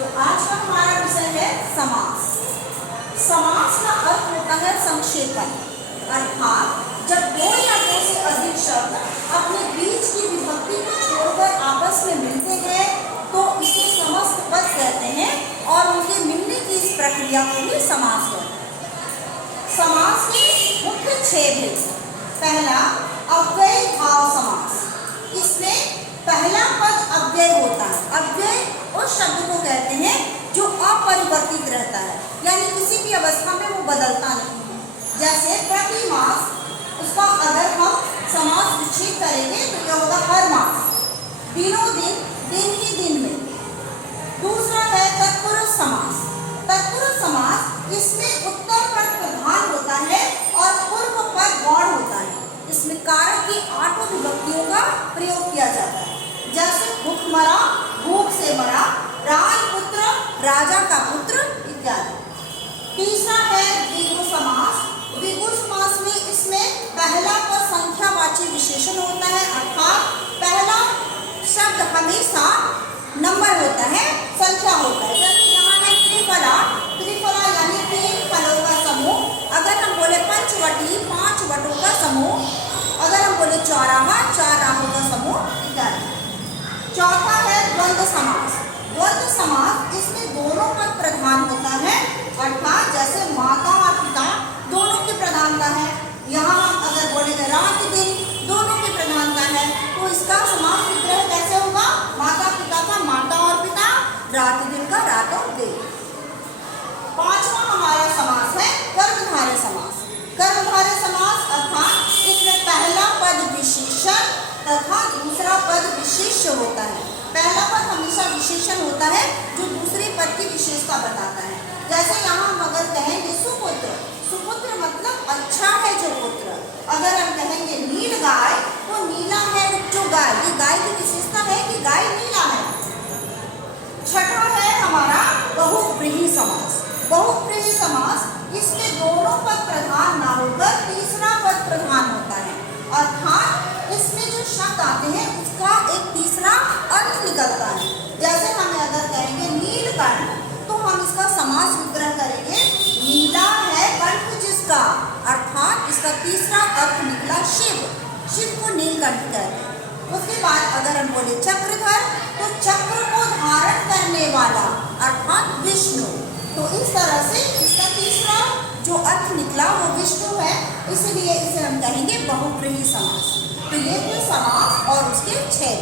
तो आज का हमारा विषय है समास। समास का अर्थ होता है संक्षेपण, अर्थात जब दो या दो से अधिक शब्द अपने बीच की विभक्ति को छोड़कर आपस में मिलते हैं तो इसे समस्त पद कहते हैं और उनके मिलने की इस प्रक्रिया को भी समास कहते हैं। समास के मुख्य 6 भेद। पहला अव्यय भाव समास। इसमें पहला पद अव्यय होता है। अव्यय उस शब्द को कहते हैं जो अपरिवर्तित रहता है, यानी किसी भी अवस्था में वो बदलता नहीं है। जैसे प्रतिमास, उसका अगर हम समास विच्छेद करेंगे तो यह होगा हर मास। दिनों दिन, दिन ही दिन में। दूसरा है तत्पुरुष समास। तत्पुरुष समास, इसमें उत्तर पद प्रधान होता है और पूर्व पद गौण होता है। इसमें कारक की 8 विभक्तियों का प्रयोग किया जाता है। जैसे भूखमरा, भूख से मरा, राजपुत्र, राजा का पुत्र इत्यादि। तीसरा है द्विगु समास। द्विगु समास में इसमें पहला पद संख्यावाची विशेषण होता है, अर्थात पहला शब्द हमेशा नंबर होता है, संख्या होता है। जैसे यहाँ है त्रिफला। त्रिफला यानी 3 फलों का समूह। अगर हम बोले पंचवटी, 5 वटों का समूह। अगर हम बोले चौराहा, 4 राहों का समूह इत्यादि। चौथा है द्वंद्व समास। द्वंद्व समास, इसमें दोनों पद प्रधान होता है, अर्थात जैसे माता और पिता दोनों की प्रधानता है। यहाँ हम अगर बोलेंगे रात दिन, दोनों की प्रधानता है, तो इसका समास विग्रह कैसे होगा? माता पिता का माता और पिता, रात दिन का रात और दिन। पांचवा हमारा समास है कर्मधारय समास। कर्मधारय समास अर्थात इसमें पहला पद विशेषण तथा दूसरा पद विशेष्य होता है। पहला पद हमेशा विशेषण होता है जो दूसरे पद की विशेषता बताता है। जैसे यहाँ हम अगर कहेंगे सुपुत्र, सुपुत्र मतलब अच्छा है जो पुत्र। अगर हम कहेंगे नील गाय, तो नीला है जो गाय, ये गाय की विशेषता है कि गाय नीला है। छठा है हमारा बहुव्रीहि समास। बहुव्रीहि समास, इसमें दोनों पद प्रधान ना होकर तीसरा पद प्रधान होता है, अर्थात इसमें जो शब्द आते हैं उसका एक तीसरा अर्थ निकलता है। जैसे हमें अगर कहेंगे नीलकंठ, तो हम इसका समास विग्रह करेंगे नीला है कंठ जिसका, अर्थात इसका तीसरा अर्थ निकला शिव। शिव को नीलकंठ कहते हैं। उसके बाद अगर हम बोले चक्रधर, तो चक्र को धारण करने वाला, अर्थात विष्णु। तो इस तरह से इसका तीसरा जो अर्थ निकला वो विष्णु है, इसलिए इसे हम कहेंगे बहुव्रीहि समास। तो ये थे समास और उसके 6